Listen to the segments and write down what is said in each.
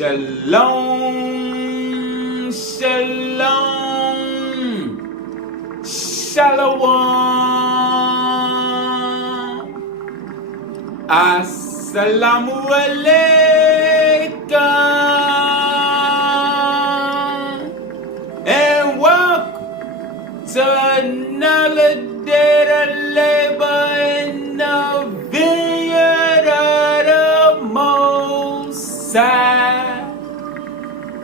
Shalom, shalom, shalom. Assalamu alaikum. And welcome to another day of labor in the vineyard of the Most High.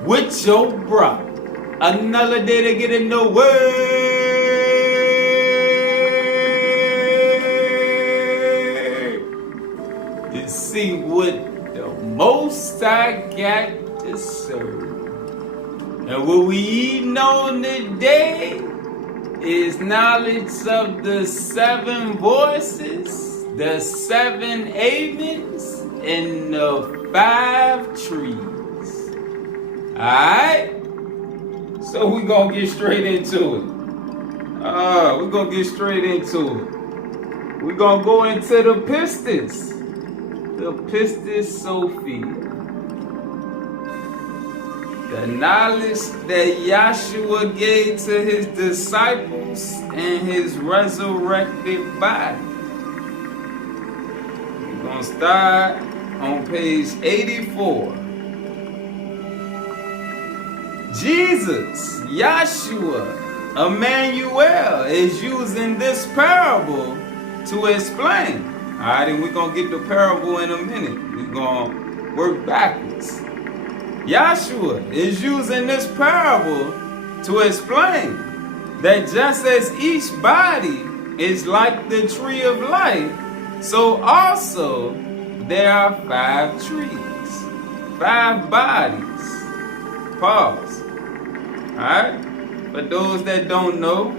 With your brother, another day to get in the word to see what the Most High got to serve. And what we eating on today is knowledge of the 7 voices, the 7 amens, and the 5 trees. Alright? So we're going to get straight into it. We're going to get straight into it. We're going to go into the pistis. The pistis Sophia. The knowledge that Yahshua gave to his disciples and his resurrected body. We're going to start on page 84. Jesus, Yahshua, Emmanuel, is using this parable to explain. Alright, and we're going to get the parable in a minute. We're going to work backwards. Yahshua is using this parable to explain that just as each body is like the tree of life, so also there are 5 trees, 5 bodies. Pause. Alright? For those that don't know,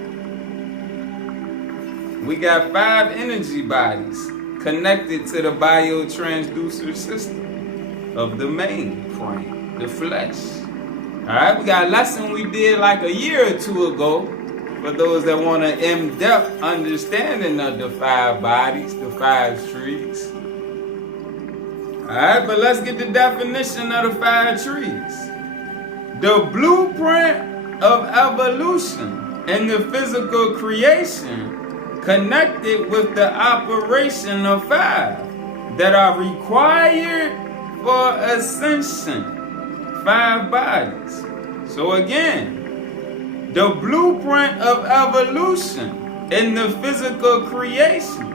we got 5 energy bodies connected to the biotransducer system of the mainframe, the flesh. Alright? We got a lesson we did like a year or 2 ago for those that want an in-depth understanding of the 5 bodies, the 5 trees. Alright, but let's get the definition of the 5 trees. The blueprint of evolution and the physical creation connected with the operation of 5 that are required for ascension. 5 bodies. So again, the blueprint of evolution and the physical creation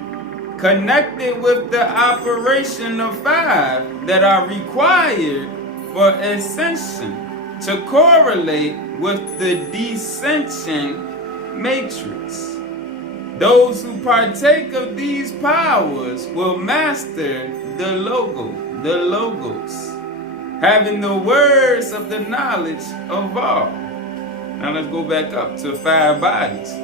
connected with the operation of 5 that are required for ascension to correlate with the descension matrix. Those who partake of these powers will master the logos, having the words of the knowledge of all. Now let's go back up to 5 bodies.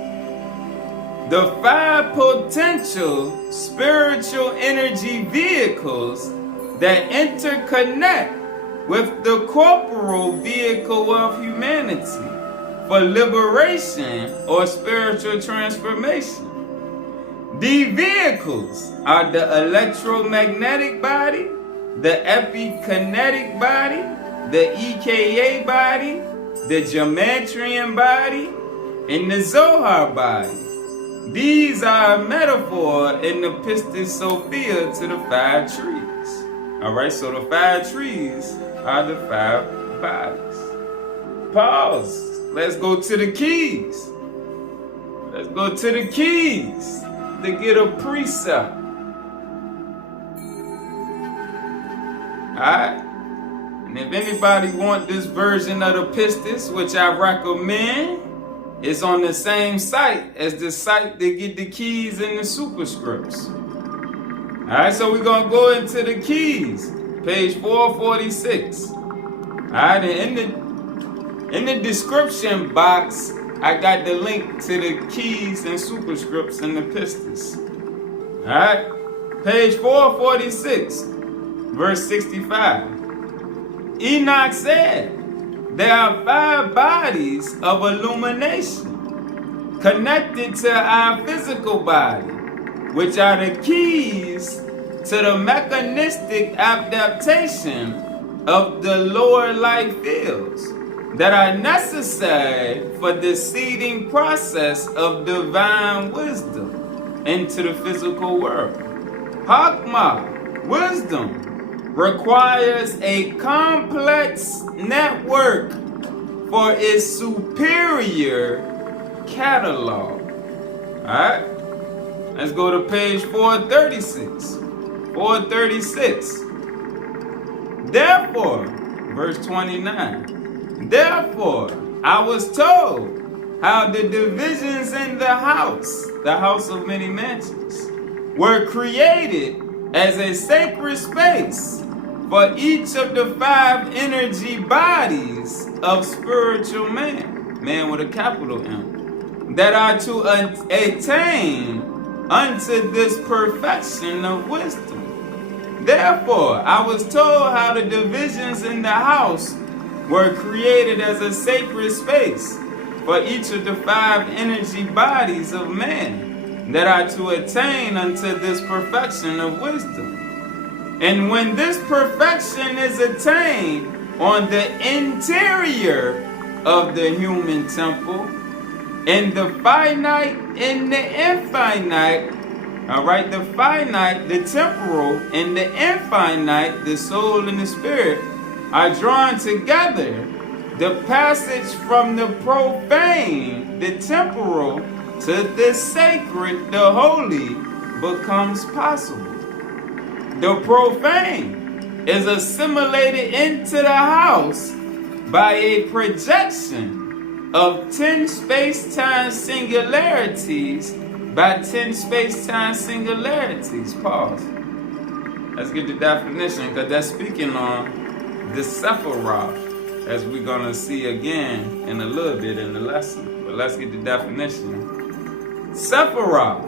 The 5 potential spiritual energy vehicles that interconnect with the corporal vehicle of humanity for liberation or spiritual transformation. The vehicles are the electromagnetic body, the epikinetic body, the EKA body, the Geometrian body, and the Zohar body. These are a metaphor in the Pistis Sophia to the 5 trees. Alright, so the 5 trees are the 5 bodies. Pause. Let's go to the keys. Let's go to the keys to get a precept. Alright. And if anybody want this version of the Pistis, which I recommend, it's on the same site as the site that get the keys and the superscripts. Alright, so we're going to go into the keys. Page 446. Alright, and in the description box, I got the link to the keys and superscripts in the Pistis. Alright, page 446, verse 65. Enoch said, there are 5 bodies of illumination connected to our physical body, which are the keys to the mechanistic adaptation of the lower light fields that are necessary for the seeding process of divine wisdom into the physical world. Hakma, wisdom, requires a complex network for its superior catalog. Alright? Let's go to page 436. 436. Therefore, verse 29. Therefore, I was told how the divisions in the house of many mansions, were created as a sacred space for each of the 5 energy bodies of spiritual man with a capital M, that are to attain unto this perfection of wisdom. Therefore, I was told how the divisions in the house were created as a sacred space for each of the 5 energy bodies of man, that are to attain unto this perfection of wisdom. And when this perfection is attained on the interior of the human temple, in the finite and the infinite, alright, the finite, the temporal, and the infinite, the soul and the spirit, are drawn together, the passage from the profane, the temporal, to the sacred, the holy, becomes possible. The profane is assimilated into the house by a projection of 10 space-time singularities by 10 space-time singularities. Pause. Let's get the definition, because that's speaking on the Sephiroth, as we're going to see again in a little bit in the lesson. But let's get the definition. Sephiroth.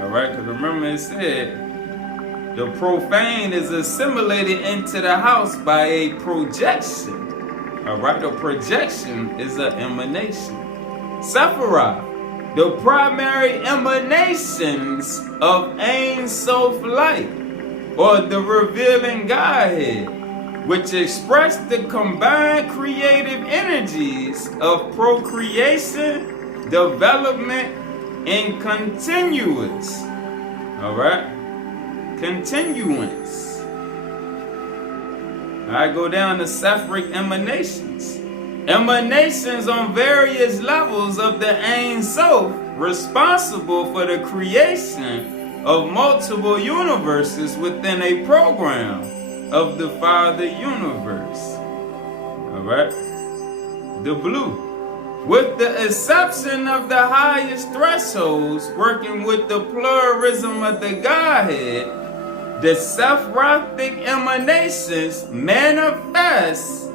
Alright, because remember it said, the profane is assimilated into the house by a projection. Alright, a projection is an emanation. Sephiroth, the primary emanations of Ein Sof Light, or the revealing Godhead, which express the combined creative energies of procreation, development, and continuance. Alright? Continuance. Alright, go down to Sephiric emanations. Emanations on various levels of the Ein Sof, responsible for the creation of multiple universes within a program of the Father Universe. Alright? The blue. With the exception of the highest thresholds working with the pluralism of the Godhead, the Sephirotic emanations manifest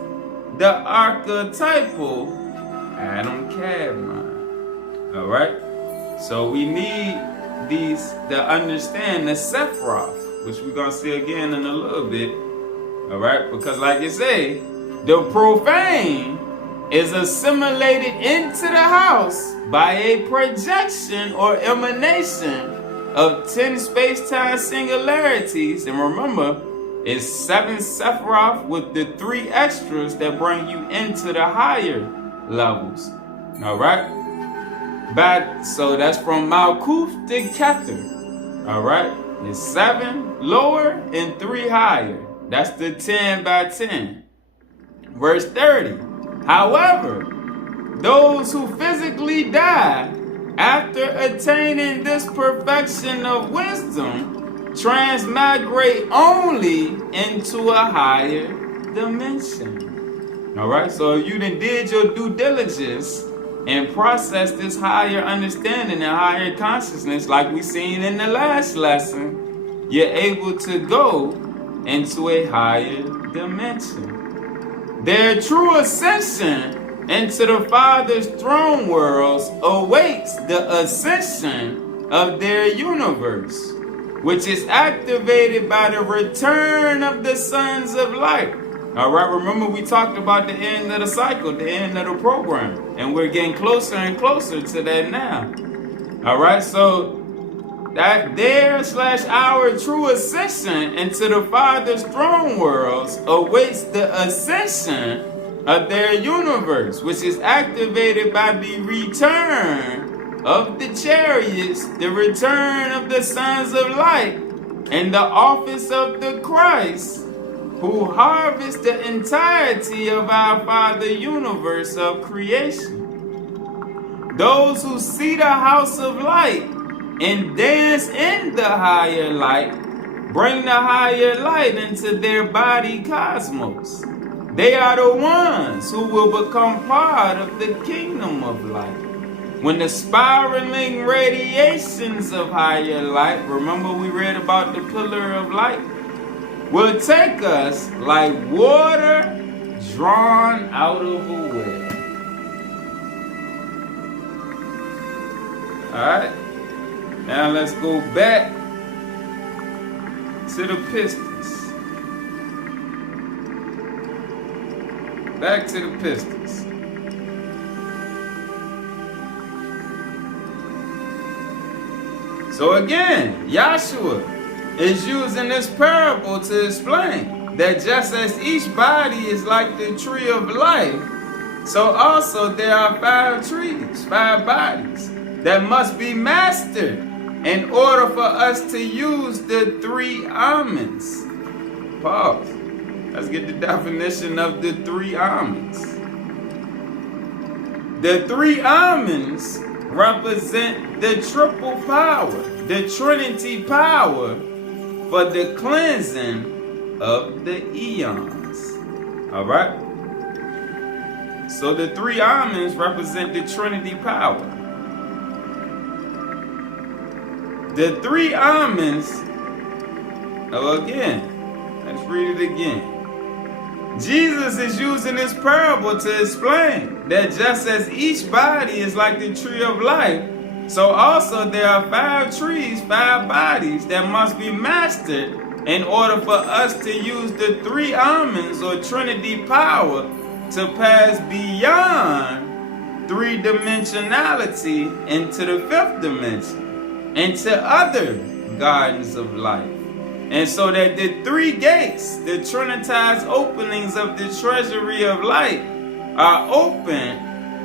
the archetypal Adam Kadmon. Alright? So we need these to understand the Sephiroth, which we're going to see again in a little bit. Alright? Because like you say, the profane is assimilated into the house by a projection or emanation of 10 space-time singularities. And remember, it's 7 Sephiroth with the 3 extras that bring you into the higher levels. Alright? So that's from Malkuth to Keter. Alright? It's 7 lower and 3 higher. That's the 10 by 10. Verse 30. However, those who physically die after attaining this perfection of wisdom transmigrate only into a higher dimension. Alright, so you done did your due diligence and processed this higher understanding and higher consciousness like we seen in the last lesson, you're able to go into a higher dimension. Their true ascension into the Father's throne worlds awaits the ascension of their universe, which is activated by the return of the sons of light. Alright, remember we talked about the end of the cycle, the end of the program, and we're getting closer and closer to that now. Alright, so that their/our true ascension into the Father's throne worlds awaits the ascension of their universe, which is activated by the return of the chariots, the return of the sons of light, and the office of the Christ, who harvest the entirety of our Father universe of creation. Those who see the house of light and dance in the higher light bring the higher light into their body cosmos. They are the ones who will become part of the kingdom of light. When the spiraling radiations of higher light, remember we read about the pillar of light, will take us like water drawn out of a well. Alright, now let's go back to the Pistons. Back to the Pistons. So again, Yahshua is using this parable to explain that just as each body is like the tree of life, so also there are 5 trees, 5 bodies that must be mastered in order for us to use the 3 almonds. Pause. Let's get the definition of the 3 almonds. The 3 almonds represent the triple power, the Trinity power for the cleansing of the eons. Alright? So the 3 almonds represent the Trinity power. The 3 almonds, again, let's read it again. Jesus is using this parable to explain that just as each body is like the tree of life, so also there are 5 trees, 5 bodies that must be mastered in order for us to use the 3 almonds or Trinity power to pass beyond 3-dimensionality into the 5th dimension, into other gardens of life. And so that the 3 gates, the trinitized openings of the treasury of light, are opened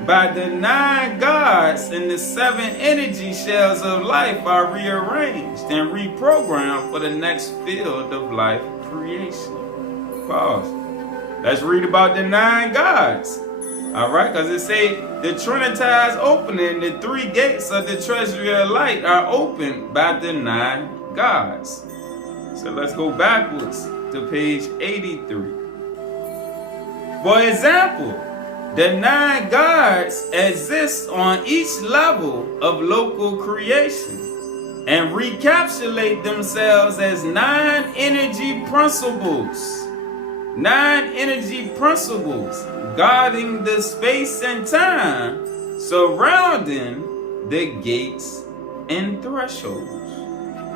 by the 9 gods, and the 7 energy shells of life are rearranged and reprogrammed for the next field of life creation. Pause. Let's read about the 9 gods. Alright, because it say the trinitized opening, the 3 gates of the treasury of light are opened by the 9 gods. So let's go backwards to page 83. For example, the 9 gods exist on each level of local creation and recapitulate themselves as 9 energy principles. 9 energy principles guarding the space and time surrounding the gates and thresholds.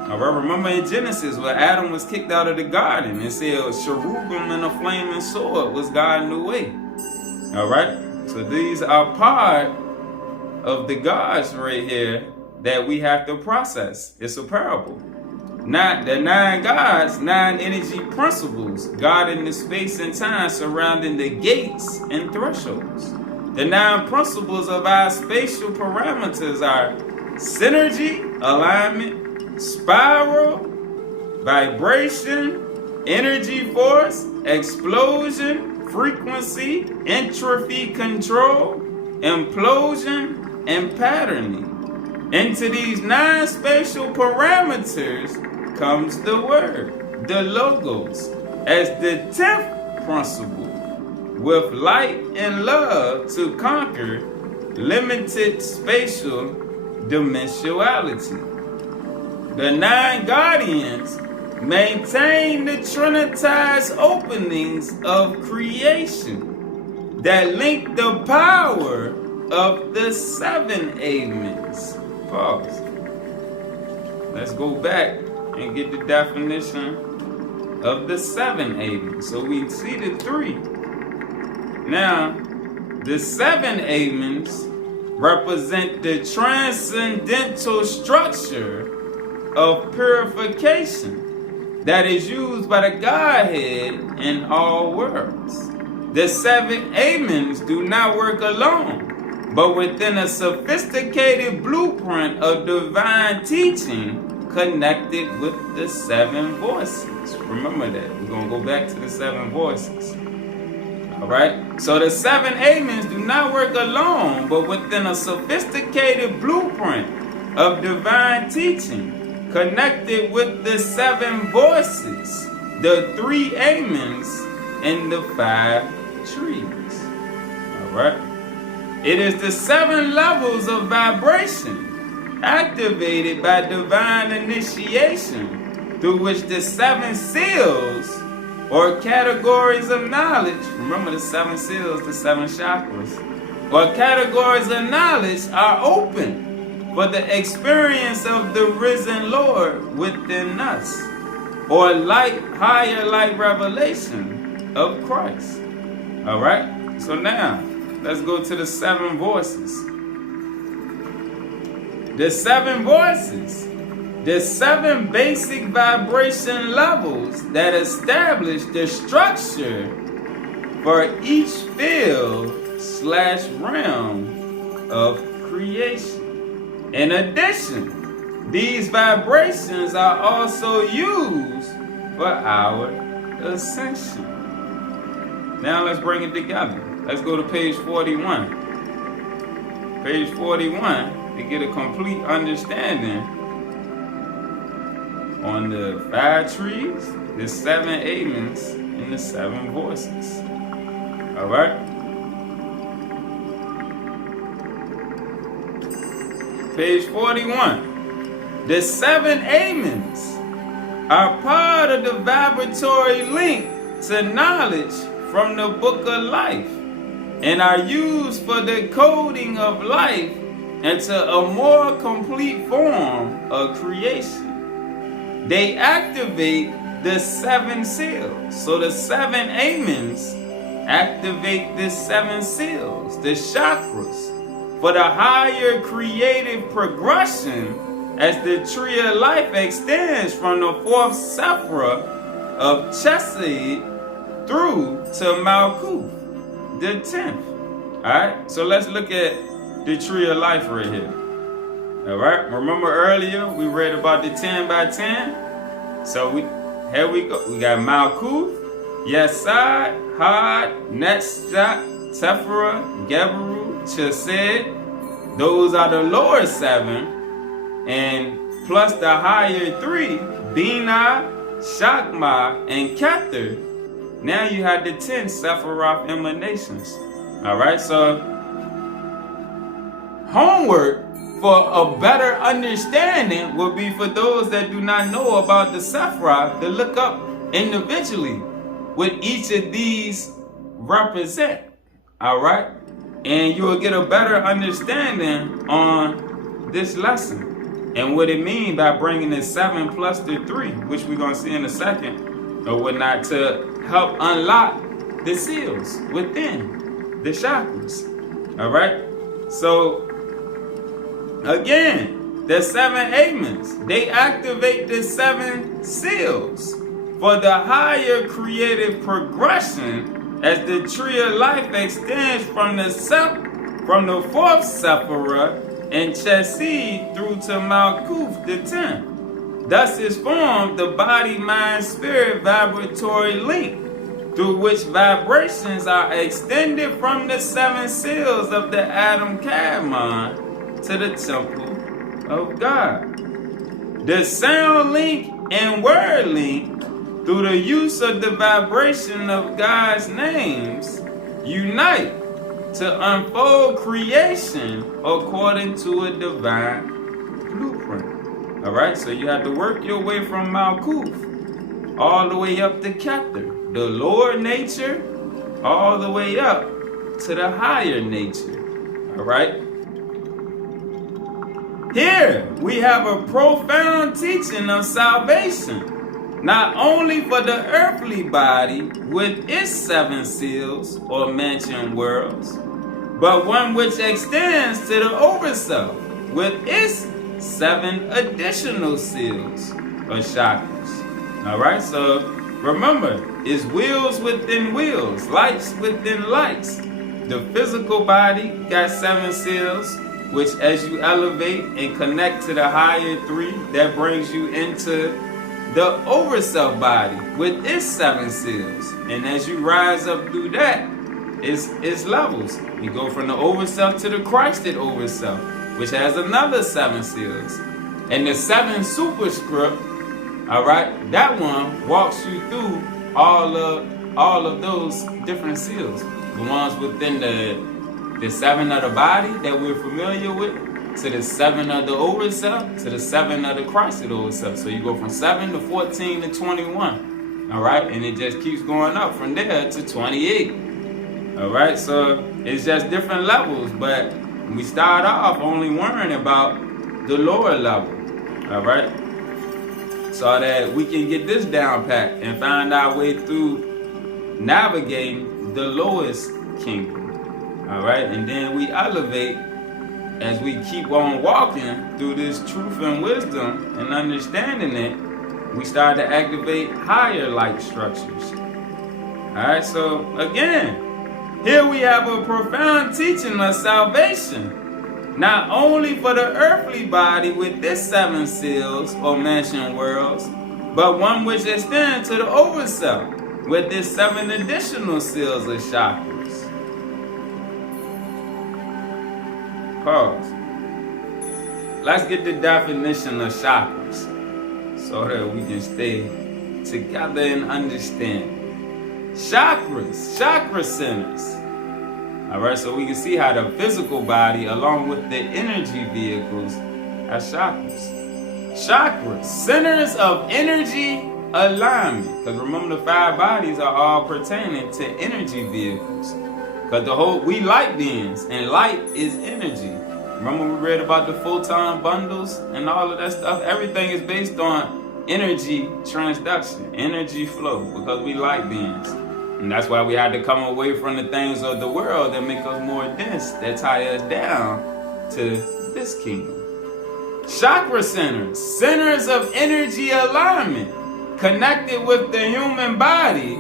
Alright, remember in Genesis where Adam was kicked out of the garden and said cherubim and a flaming sword was guarding the way. Alright, so these are part of the gods right here that we have to process. It's a parable. Not the 9 gods, 9 energy principles guarding the space and time surrounding the gates and thresholds. The 9 principles of our spatial parameters are synergy, alignment, spiral, vibration, energy force, explosion, frequency, entropy control, implosion, and patterning. Into these 9 spatial parameters comes the word, the logos, as the 10th principle, with light and love to conquer limited spatial dimensionality. The 9 guardians maintain the trinitized openings of creation that link the power of the 7 amens. Pause. Let's go back and get the definition of the 7 amens. So we see the 3. Now, the 7 amens represent the transcendental structure of purification that is used by the Godhead in all worlds. The 7 amens do not work alone, but within a sophisticated blueprint of divine teaching connected with the 7 voices. Remember that. We're going to go back to the 7 voices. Alright? So the 7 amens do not work alone, but within a sophisticated blueprint of divine teaching connected with the 7 voices, the 3 amens, and the 5 trees. Alright? It is the 7 levels of vibration activated by divine initiation through which the 7 seals or categories of knowledge, remember the 7 seals, the 7 chakras, or categories of knowledge are open for the experience of the risen Lord within us, or light, higher light revelation of Christ. Alright, so now let's go to the 7 voices. The 7 voices, the 7 basic vibration levels that establish the structure for each field/realm of creation. In addition, these vibrations are also used for our ascension. Now let's bring it together. Let's go to page 41. Page 41 to get a complete understanding on the 5 trees, the 7 amens, and the 7 voices. Alright? Page 41. The 7 amens are part of the vibratory link to knowledge from the book of life and are used for the coding of life into a more complete form of creation. They activate the 7 seals. So the 7 amens activate the 7 seals, the chakras, for the higher creative progression as the tree of life extends from the 4th sephira of Chesed through to Malkuth, the 10th. Alright, so let's look at the tree of life right here. Alright, remember earlier we read about the 10 by 10? So here we go. We got Malkuth, Yesod, Had, Netzach, Sephira, Geberu, Chesed. Those are the lower 7. And plus the higher 3, Binah, Shakma, and Kether. Now you have the 10 Sephiroth emanations. Alright, so homework for a better understanding would be for those that do not know about the Sephiroth to look up individually what each of these represent. Alright? And you will get a better understanding on this lesson and what it means by bringing the 7 plus the 3, which we're going to see in a second, or whatnot, to help unlock the seals within the chakras. Alright? So, again, the 7 amens, they activate the 7 seals for the higher creative progression as the tree of life extends from the 4th sephira and Chesed through to Malkuth, the 10th. Thus is formed the body-mind-spirit vibratory link, through which vibrations are extended from the 7 seals of the Adam Kadmon to the temple of God. The sound link and word link, through the use of the vibration of God's names, unite to unfold creation according to a divine blueprint. Alright, so you have to work your way from Malkuth all the way up to Kether, the lower nature, all the way up to the higher nature. Alright? Here we have a profound teaching of salvation, not only for the earthly body with its 7 seals or mansion worlds, but one which extends to the overself with its 7 additional seals or chakras. Alright, so remember, it's wheels within wheels, lights within lights. The physical body got 7 seals, which as you elevate and connect to the higher 3, that brings you into the overself body with its 7 seals. And as you rise up through that, it's levels. You go from the overself to the Christed overself, which has another 7 seals. And the 7 superscript, alright, that one walks you through all of those different seals. The ones within the 7 of the body that we're familiar with, to the 7 of the overself, to the 7 of the Christed overself. So you go from 7 to 14 to 21. Alright, and it just keeps going up from there to 28. Alright, so it's just different levels, but we start off only worrying about the lower level. Alright, so that we can get this down pat and find our way through navigating the lowest kingdom. Alright, and then we elevate as we keep on walking through this truth and wisdom and understanding it. We start to activate higher light structures. Alright, so again, here we have a profound teaching of salvation, not only for the earthly body with this 7 seals or mansion worlds, but one which extends to the overself with this 7 additional seals or chakras. Pause. Let's get the definition of chakras so that we can stay together and understand. Chakras, chakra centers. Alright, so we can see how the physical body, along with the energy vehicles, are chakras. Chakras, centers of energy alignment. Because remember, the 5 bodies are all pertaining to energy vehicles. Because we light beings, and light is energy. Remember we read about the photon bundles and all of that stuff? Everything is based on energy transduction, energy flow, because we light beings. And that's why we had to come away from the things of the world that make us more dense, that tie us down to this kingdom. Chakra centers, centers of energy alignment, connected with the human body,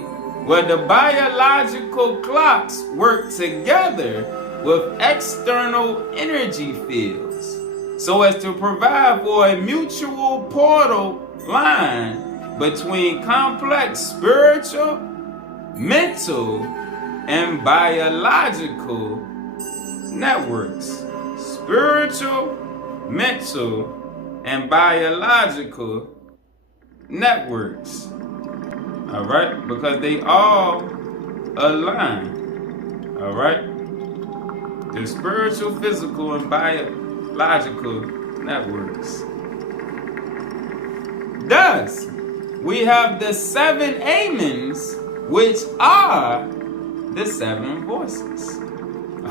where the biological clocks work together with external energy fields, so as to provide for a mutual portal line between complex spiritual, mental, and biological networks. Spiritual, mental, and biological networks. Alright? Because they all align. Alright? The spiritual, physical, and biological networks. Thus, we have the 7 amens, which are the 7 voices.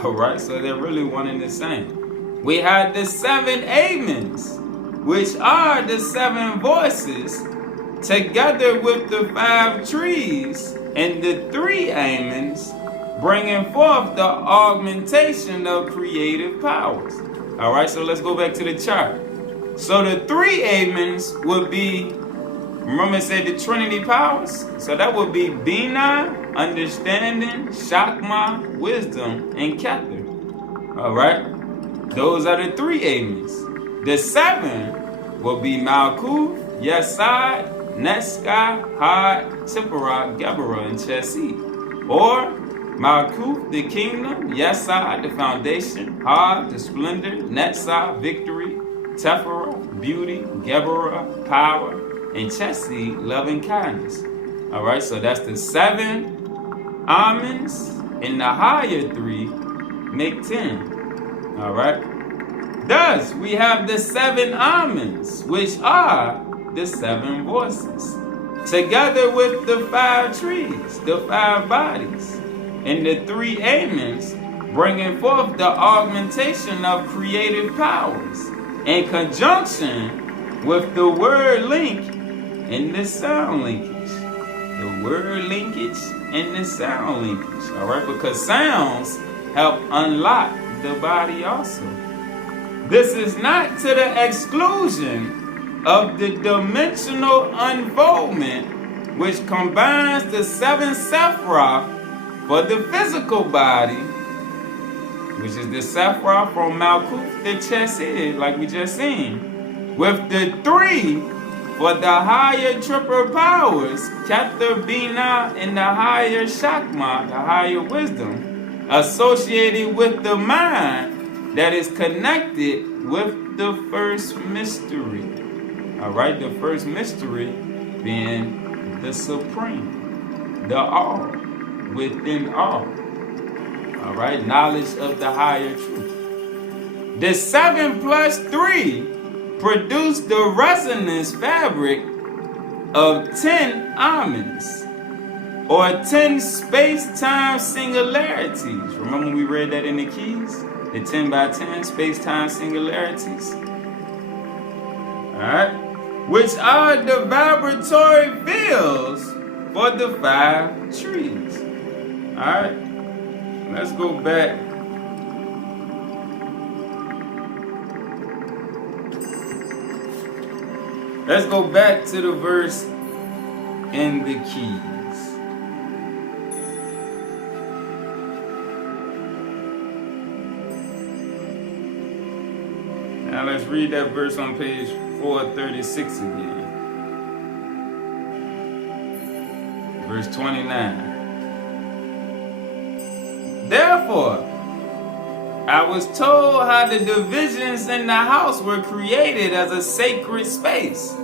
Alright, so they're really one and the same. We have the 7 amens, which are the 7 voices, together with the 5 trees and the 3 amens, bringing forth the augmentation of creative powers. Alright, so let's go back to the chart. So the 3 amens would be, remember it said the Trinity powers? So that would be Bina, understanding, Shakma, wisdom, and Kether. Alright? Those are the 3 amens. The 7 will be Malkuth, Yesod, Netska, Had, Tipperah, Geberah, and Chesed. Or Malkuth, the kingdom, Yesod, the foundation, Had, the splendor, Netsa, victory, Tepherah, beauty, Geberah, power, and Chesed, loving kindness. Alright, so that's the 7 almonds, and the higher 3 make 10. Alright? Thus, we have the 7 almonds, which are the 7 voices, together with the 5 trees, the 5 bodies, and the 3 amens, bringing forth the augmentation of creative powers, in conjunction with the word link and the sound linkage. The word linkage and the sound linkage. Alright, because sounds help unlock the body also. This is not to the exclusion of the dimensional unfoldment which combines the 7 Sephiroth for the physical body, which is the Sephiroth from Malkuth, the chest head, like we just seen, with the 3 for the higher triple powers, Kether, Binah, and the higher Shakma, the higher wisdom, associated with the mind that is connected with the first mystery. Alright, the first mystery being the supreme, the all, within all. Alright, knowledge of the higher truth. The 7 plus 3 produce the resonance fabric of 10 almonds, or 10 space-time singularities. Remember when we read that in the keys? The 10 by 10 space-time singularities. Alright? Which are the vibratory fields for the 5 trees. Alright? Let's go back. Let's go back to the verse in the keys. Now let's read that verse on page 436 again. Verse 29. Therefore, I was told how the divisions in the house were created as a sacred space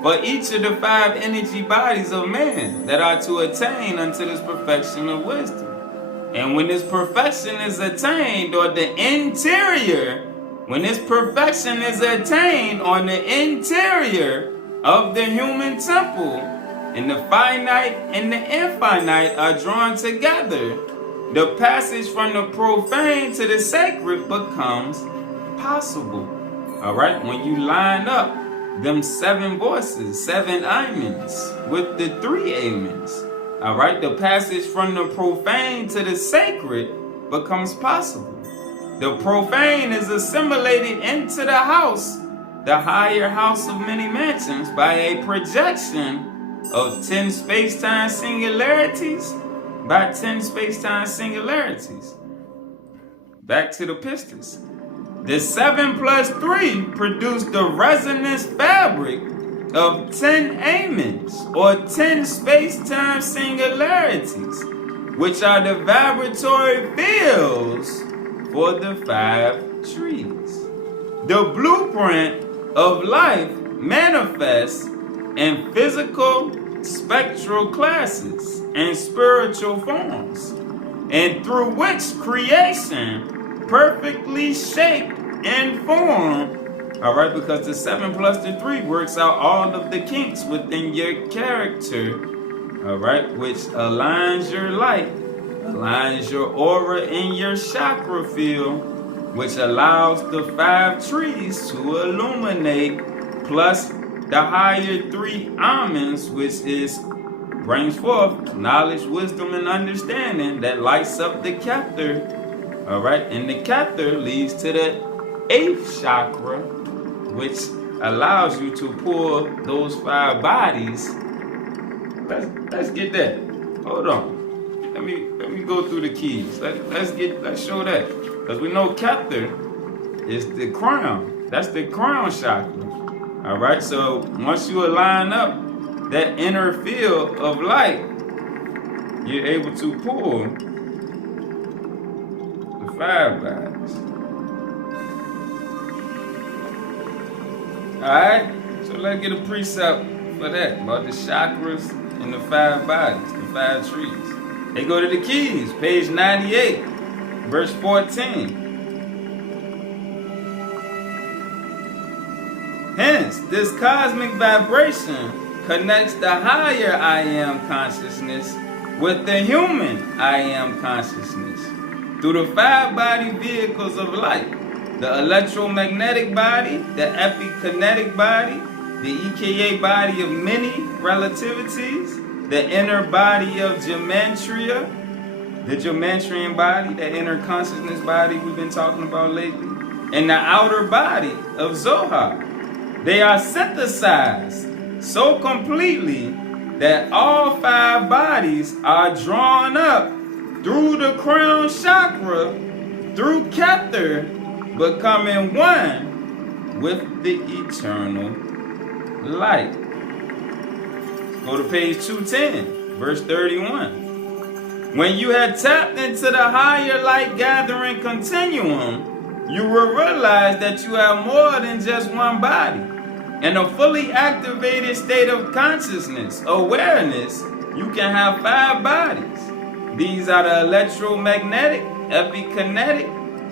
for each of the 5 energy bodies of man that are to attain unto this perfection of wisdom. And when this perfection is attained, or the interior, when this perfection is attained on the interior of the human temple, and the finite and the infinite are drawn together, the passage from the profane to the sacred becomes possible. Alright, when you line up them 7 voices, 7 amens, with the 3 amens, alright, the passage from the profane to the sacred becomes possible. The profane is assimilated into the house, the higher house of many mansions, by a projection of 10 space-time singularities by 10 space-time singularities. Back to the pistis. The 7 plus 3 produce the resonance fabric of 10 amens, or 10 space-time singularities, which are the vibratory fields for the 5 trees. The blueprint of life manifests in physical, spectral classes and spiritual forms, and through which creation perfectly shaped and formed. Alright, because the 7 plus the 3 works out all of the kinks within your character. Alright, which aligns your light, aligns your aura in your chakra field, which allows the 5 trees to illuminate, plus the higher 3 almonds, which brings forth knowledge, wisdom, and understanding that lights up the Kether. Alright, and the Kether leads to the 8th chakra, which allows you to pull those 5 bodies. Let's get that. Hold on. Let me go through the keys. Let's show that. Because we know Kether is the crown. That's the crown chakra. Alright, so once you align up that inner field of light, you're able to pull the 5 bodies. Alright, so let's get a precept for that, about the chakras and the 5 bodies, the 5 trees. They go to the keys, page 98, verse 14. Hence, this cosmic vibration connects the higher I am consciousness with the human I am consciousness through the 5 body vehicles of light: the electromagnetic body, the epikinetic body, the EKA body of many relativities, the inner body of gematria, the gematria body, the inner consciousness body we've been talking about lately, in the outer body of Zohar. They are synthesized so completely that all 5 bodies are drawn up through the crown chakra, through Kether, becoming one with the eternal light. Let's go to page 210, verse 31. When you had tapped into the higher light gathering continuum, you will realize that you have more than just one body. In a fully activated state of consciousness, awareness, you can have 5 bodies. These are the electromagnetic, epikinetic,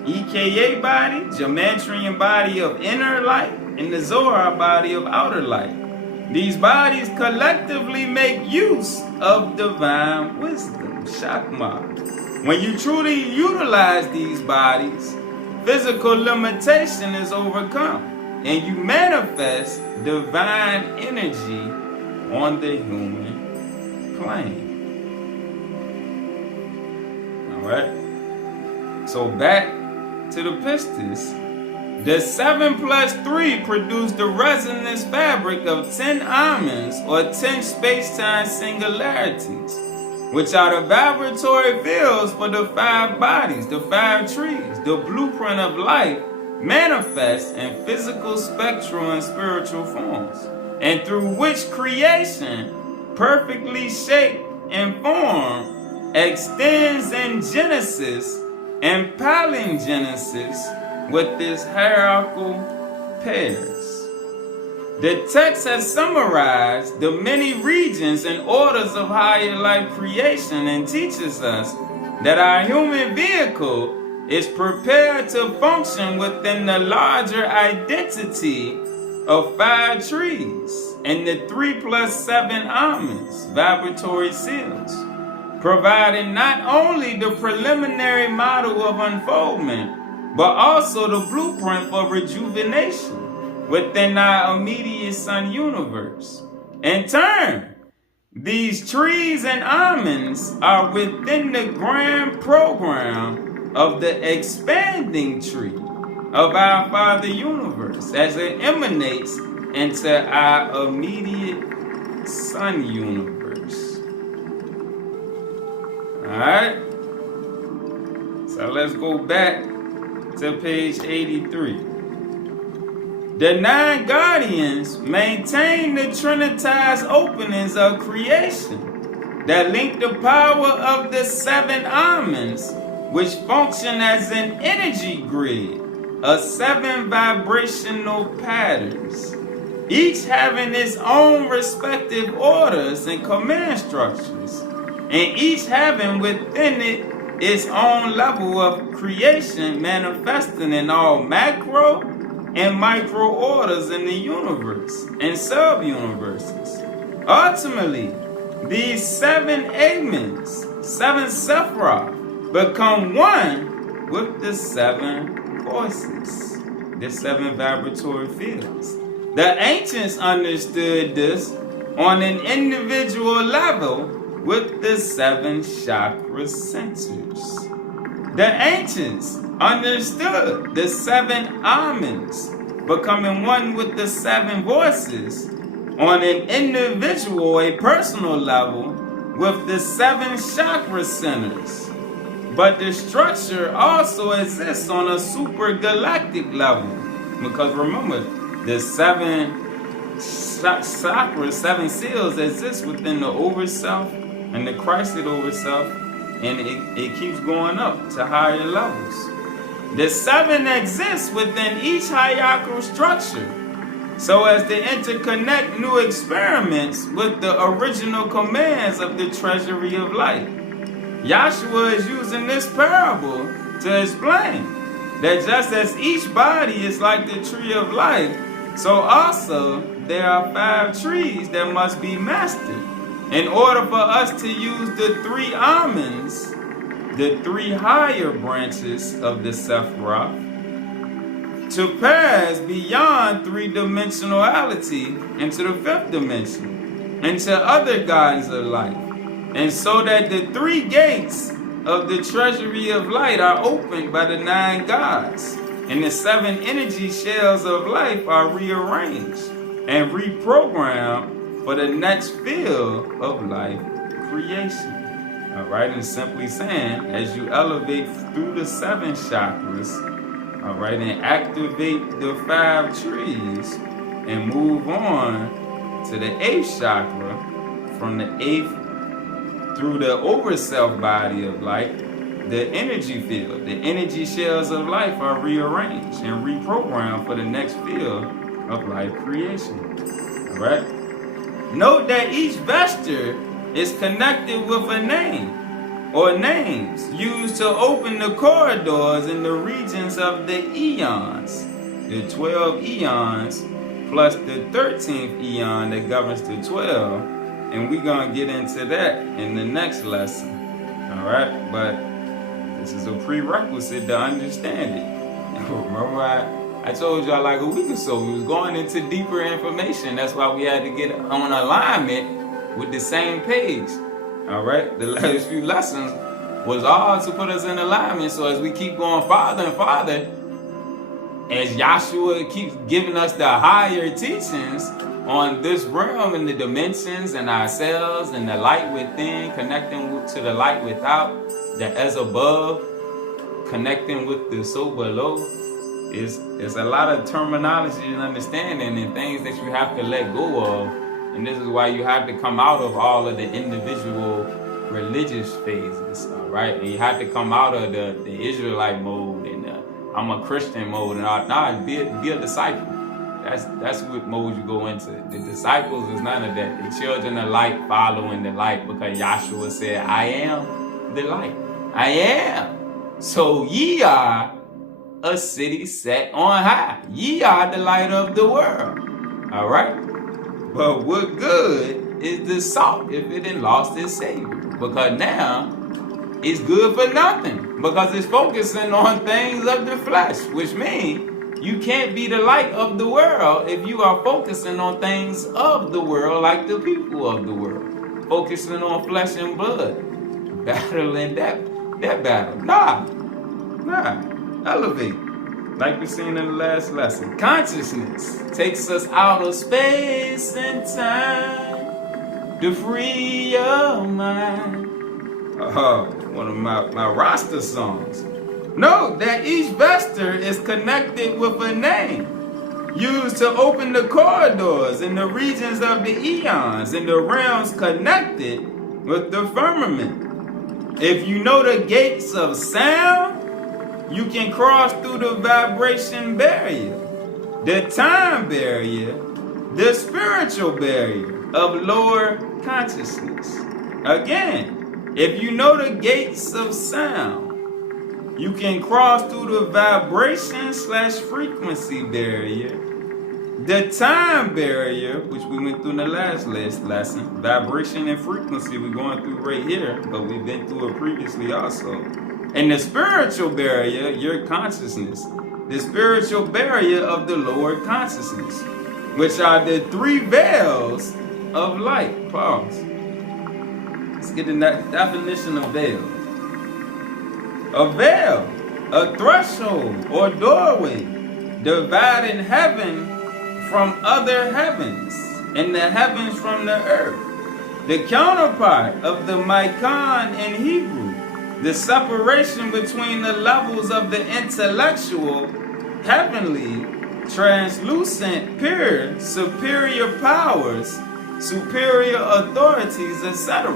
EKA body, Geometrian body of inner light, and the Zohar body of outer light. These bodies collectively make use of divine wisdom, Shakma. When you truly utilize these bodies, physical limitation is overcome, and you manifest divine energy on the human plane. Alright? So back to the pistis. The 7 plus 3 produce the resonance fabric of 10 almonds or 10 space-time singularities, which are the vibratory fields for the 5 bodies, the 5 trees, the blueprint of life manifest in physical, spectral, and spiritual forms, and through which creation, perfectly shaped and formed, extends in Genesis and palingenesis with its hierarchical pairs. The text has summarized the many regions and orders of higher life creation and teaches us that our human vehicle is prepared to function within the larger identity of 5 trees and the 3 plus 7 almonds, vibratory seals, providing not only the preliminary model of unfoldment, but also the blueprint for rejuvenation within our immediate sun universe. In turn, these trees and almonds are within the grand program of the expanding tree of our Father Universe as it emanates into our immediate sun universe. Alright? So let's go back to page 83. The 9 guardians maintain the trinitized openings of creation that link the power of the 7 almonds, which function as an energy grid of 7 vibrational patterns, each having its own respective orders and command structures, and each having within it its own level of creation manifesting in all macro and micro orders in the universe and sub-universes. Ultimately, these 7 amens, 7 Sephiroth, become one with the 7 voices, the 7 vibratory fields. The ancients understood this on an individual level with the 7 chakra centers. The ancients understood the 7 almonds becoming one with the 7 voices on an individual, a personal level with the 7 chakra centers. But the structure also exists on a super galactic level, because remember, the 7 chakras, 7 seals exist within the overself and the Christed overself, and it keeps going up to higher levels. The 7 exists within each hierarchical structure, so as to interconnect new experiments with the original commands of the treasury of light. Yahshua is using this parable to explain that just as each body is like the tree of life, so also there are 5 trees that must be mastered in order for us to use the 3 almonds, the 3 higher branches of the Sephiroth, to pass beyond 3-dimensionality into the 5th dimension, into other gardens of light, and so that the 3 gates of the treasury of light are opened by the 9 gods, And the 7 energy shells of life are rearranged and reprogrammed for the next field of life creation. All right, and simply saying, as you elevate through the 7 chakras, all right, and activate the 5 trees and move on to the 8th chakra, from the 8th through the overself body of light, the energy field, the energy shells of life are rearranged and reprogrammed for the next field of life creation. All right. Note that each vesture is connected with a name or names used to open the corridors in the regions of the eons, the 12 eons plus the 13th eon that governs the 12. And we're going to get into that in the next lesson. All right. But this is a prerequisite to understand it. Remember I told y'all like a week or so, we was going into deeper information. That's why we had to get on alignment with the same page. All right? The last few lessons was all to put us in alignment. So as we keep going farther and farther, as Yahshua keeps giving us the higher teachings on this realm and the dimensions and ourselves and the light within, connecting to the light without, the as above, connecting with the so below, is a lot of terminology and understanding and things that you have to let go of. And this is why you have to come out of all of the individual religious phases, all right? And you have to come out of the Israelite mode and the I'm a Christian mode and all. Nah, be a disciple. That's what mode you go into. The disciples is none of that. The children of light following the light, because Yahshua said, I am the light. I am. So ye are a city set on high. Ye are the light of the world. All right? But what good is the salt if it done lost its savor? Because now it's good for nothing. Because it's focusing on things of the flesh, which means you can't be the light of the world if you are focusing on things of the world like the people of the world. Focusing on flesh and blood. Battling that battle. Nah. Elevate. Like we seen in the last lesson. Consciousness takes us out of space and time to free your mind. One of my roster songs. Note that each vesture is connected with a name used to open the corridors in the regions of the eons and the realms connected with the firmament. If you know the gates of sound, you can cross through the vibration barrier, the time barrier, the spiritual barrier of lower consciousness. Again, if you know the gates of sound, you can cross through the vibration/frequency barrier, the time barrier, which we went through in the last lesson. Vibration and frequency we're going through right here, but we've been through it previously also. And the spiritual barrier, your consciousness, the spiritual barrier of the lower consciousness, which are the 3 veils of light. Pause. Let's get the definition of veil. A veil, a threshold or doorway, dividing heaven from other heavens and the heavens from the earth. The counterpart of the Maikan in Hebrew, the separation between the levels of the intellectual, heavenly, translucent, pure, superior powers, superior authorities, etc.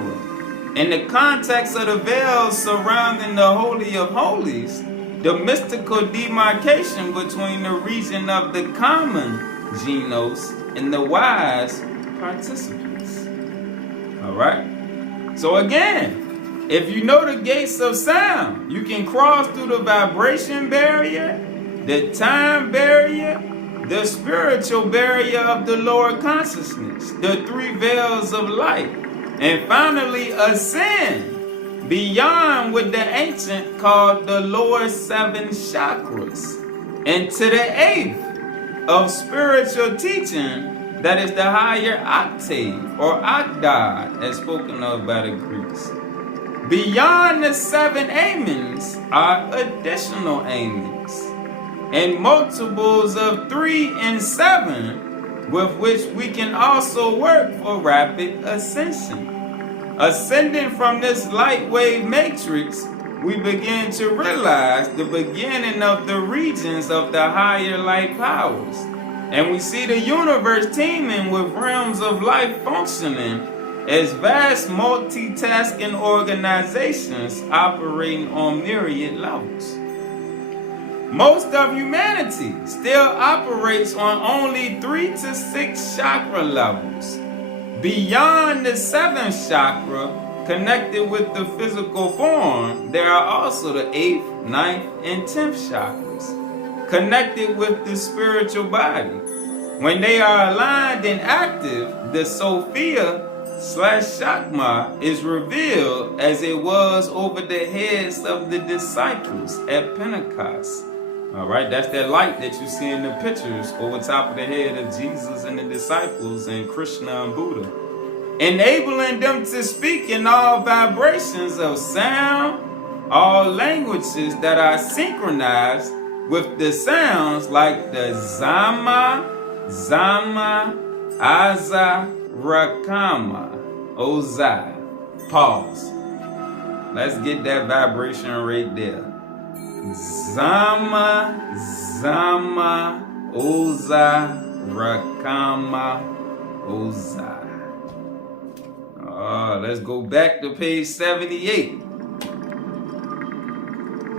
In the context of the veils surrounding the Holy of Holies, the mystical demarcation between the region of the common genos and the wise participants. All right? So again, if you know the gates of sound, you can cross through the vibration barrier, the time barrier, the spiritual barrier of the lower consciousness, the 3 veils of light, and finally ascend beyond what the ancient called the lower 7 chakras into the 8th of spiritual teaching, that is the higher octave or octave as spoken of by the Greeks. Beyond the 7 amens are additional amens. and multiples of 3 and 7, with which we can also work for rapid ascension. Ascending from this light wave matrix, we begin to realize the beginning of the regions of the higher light powers. And we see the universe teeming with realms of life functioning as vast multitasking organizations operating on myriad levels. Most of humanity still operates on only 3 to 6 chakra levels. Beyond the 7th chakra, connected with the physical form, there are also the 8th, 9th, and 10th chakras, connected with the spiritual body. When they are aligned and active, the Sophia/Chakma is revealed as it was over the heads of the disciples at Pentecost. All right, that's that light that you see in the pictures over top of the head of Jesus and the disciples and Krishna and Buddha, enabling them to speak in all vibrations of sound, all languages that are synchronized with the sounds like the Zama, Zama, Aza, Rakama, Ozai. Pause. Let's get that vibration right there. Zama, Zama, Oza, Rakama, Ozai. Let's go back to page 78.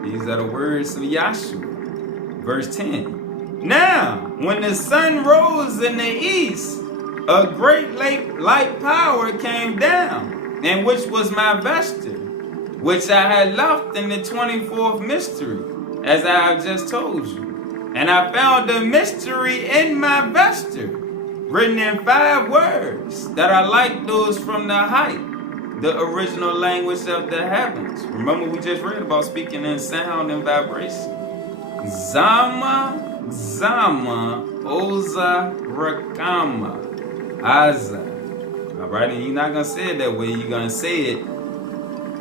These are the words of Yahshua. Verse 10. Now, when the sun rose in the east, a great light power came down, and which was my vesture, which I had left in the 24th mystery, as I have just told you. And I found the mystery in my vesture, written in 5 words that are like those from the height, the original language of the heavens. Remember, we just read about speaking in sound and vibration. Zama, Zama, Oza, Rakama, Aza. All right, and you're not going to say it that way. You're going to say it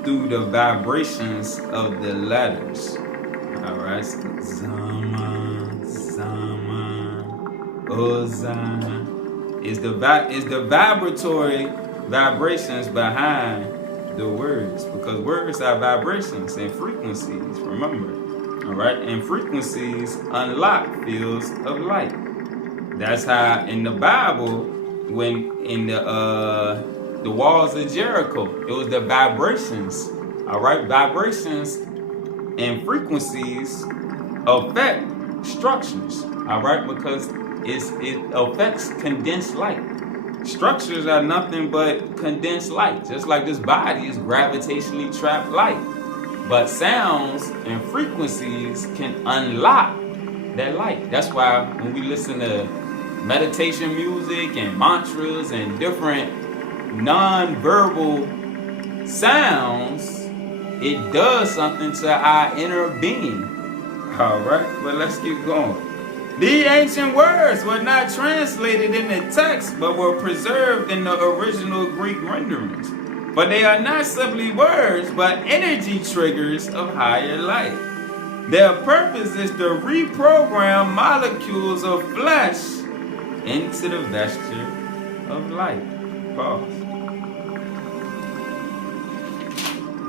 through the vibrations of the letters. All right, so Zama, Zama, Oza. Is the vibratory vibrations behind the words, because words are vibrations and frequencies, remember. All right, and frequencies unlock fields of light. That's how in the Bible, when in the walls of Jericho, it was the vibrations. All right, vibrations and frequencies affect structures. All right, because it affects condensed light. Structures are nothing but condensed light, just like this body is gravitationally trapped light. But sounds and frequencies can unlock that light. That's why when we listen to meditation music and mantras and different non-verbal sounds, it does something to our inner being. All right, but let's keep going. The ancient words were not translated in the text, but were preserved in the original Greek renderings. But they are not simply words, but energy triggers of higher light. Their purpose is to reprogram molecules of flesh into the vesture of light. Pause.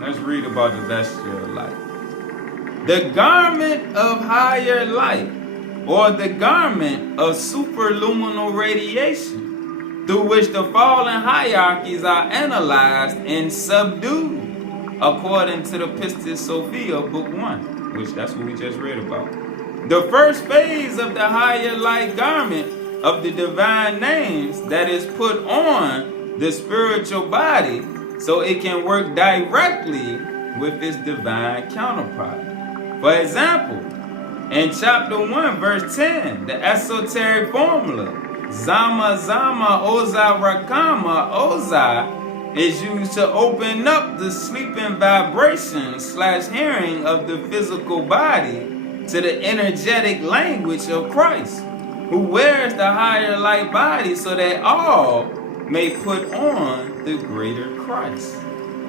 Let's read about the vesture of light. The garment of higher light, or the garment of superluminal radiation, through which the fallen hierarchies are analyzed and subdued, according to the Pistis Sophia, Book 1, which that's what we just read about. The first phase of the higher light garment of the divine names that is put on the spiritual body so it can work directly with its divine counterpart. For example, in chapter 1, verse 10, the esoteric formula, Zama Zama Oza Rakama Oza, is used to open up the sleeping vibration/hearing of the physical body to the energetic language of Christ, who wears the higher light body so that all may put on the greater Christ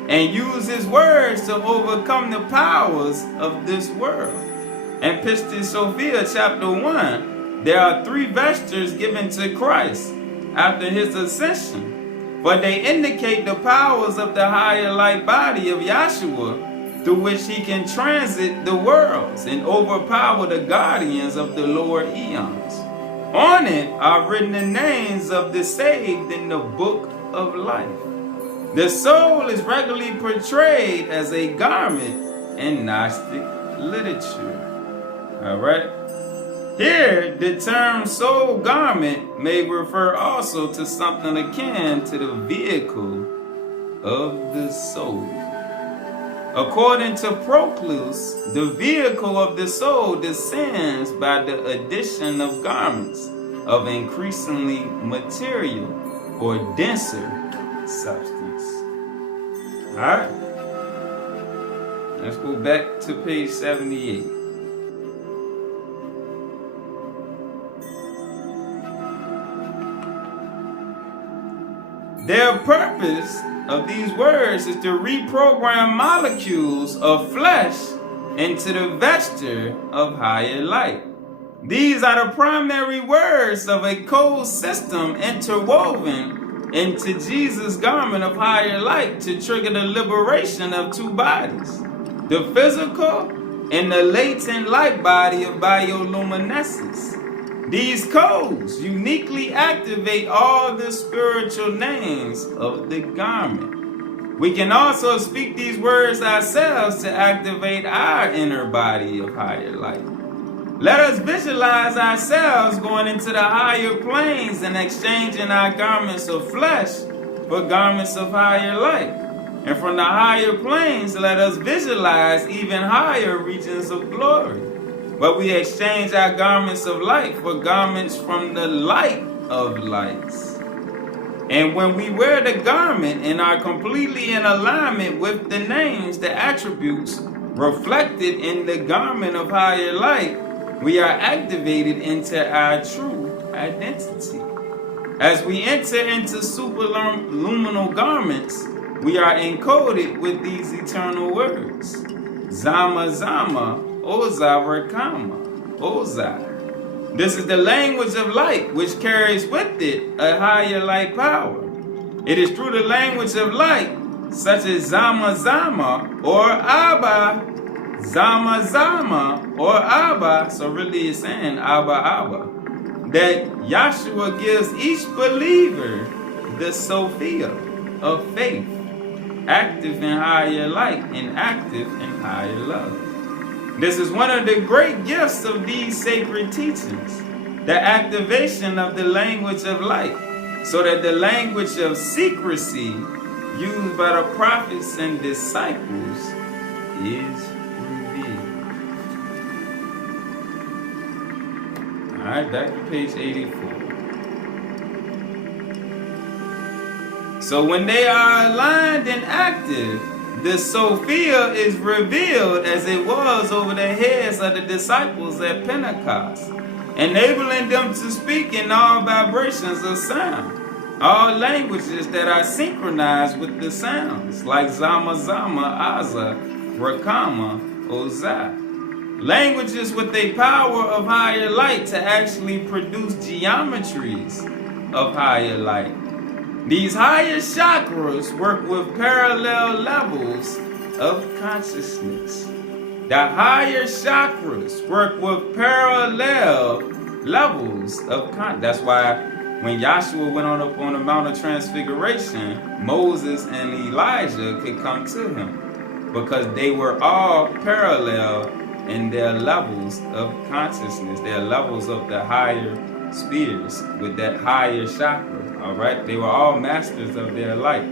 and use his words to overcome the powers of this world. In Pistis Sophia chapter 1, there are 3 vestures given to Christ after his ascension, for they indicate the powers of the higher light body of Yahshua, through which he can transit the worlds and overpower the guardians of the lower eons. On it are written the names of the saved in the book of life. The soul is regularly portrayed as a garment in Gnostic literature. Alright? Here, the term soul garment may refer also to something akin to the vehicle of the soul. According to Proclus, the vehicle of the soul descends by the addition of garments of increasingly material or denser substance. Alright? Let's go back to page 78. Their purpose of these words is to reprogram molecules of flesh into the vesture of higher light. These are the primary words of a code system interwoven into Jesus' garment of higher light to trigger the liberation of 2 bodies, the physical and the latent light body of bioluminescence. These codes uniquely activate all the spiritual names of the garment. We can also speak these words ourselves to activate our inner body of higher light. Let us visualize ourselves going into the higher planes and exchanging our garments of flesh for garments of higher light. And from the higher planes, let us visualize even higher regions of glory. But we exchange our garments of light for garments from the light of lights. And when we wear the garment and are completely in alignment with the names, the attributes reflected in the garment of higher light, we are activated into our true identity. As we enter into superluminal garments, we are encoded with these eternal words. Zama Zama, Oza Rakama, Oza. This is the language of light, which carries with it a higher light power. It is through the language of light, such as Zama Zama or Abba, Zama Zama or Abba, so really it's saying Abba Abba, that Yahshua gives each believer the Sophia of faith, active in higher light and active in higher love. This is one of the great gifts of these sacred teachings, the activation of the language of light, so that the language of secrecy used by the prophets and disciples is revealed. Alright, back to page 84. So when they are aligned and active, the Sophia is revealed as it was over the heads of the disciples at Pentecost, enabling them to speak in all vibrations of sound, all languages that are synchronized with the sounds, like Zama Zama, Aza, Rakama, Oza. Languages with a power of higher light to actually produce geometries of higher light. These higher chakras work with parallel levels of consciousness. The higher chakras work with parallel levels of consciousness. That's why when Yahshua went up on the Mount of Transfiguration, Moses and Elijah could come to him, because they were all parallel in their levels of consciousness, their levels of the higher spheres with that higher chakra. All right, they were all masters of their light.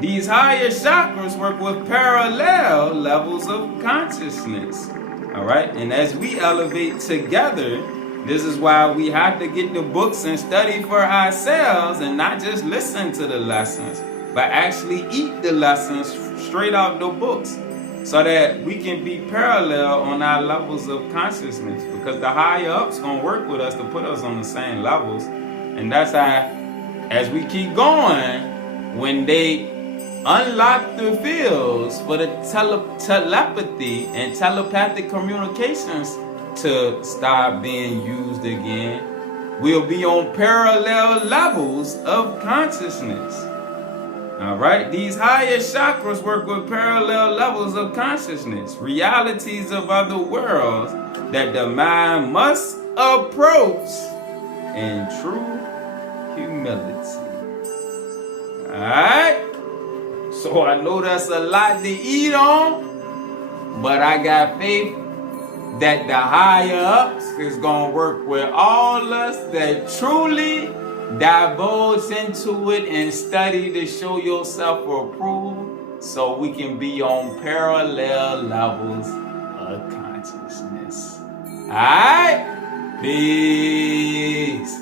These higher chakras work with parallel levels of consciousness. All right, and as we elevate together, this is why we have to get the books and study for ourselves and not just listen to the lessons, but actually eat the lessons straight out the books, so that we can be parallel on our levels of consciousness, because the higher ups gonna work with us to put us on the same levels. And that's how, as we keep going, when they unlock the fields for the telepathy and telepathic communications to start being used again. We'll be on parallel levels of consciousness. All right, these higher chakras work with parallel levels of consciousness, realities of other worlds that the mind must approach in true humility. All right, so I know that's a lot to eat on, but I got faith that the higher ups is gonna work with all us that truly divulge into it and study to show yourself approved, so we can be on parallel levels of consciousness. All right, peace.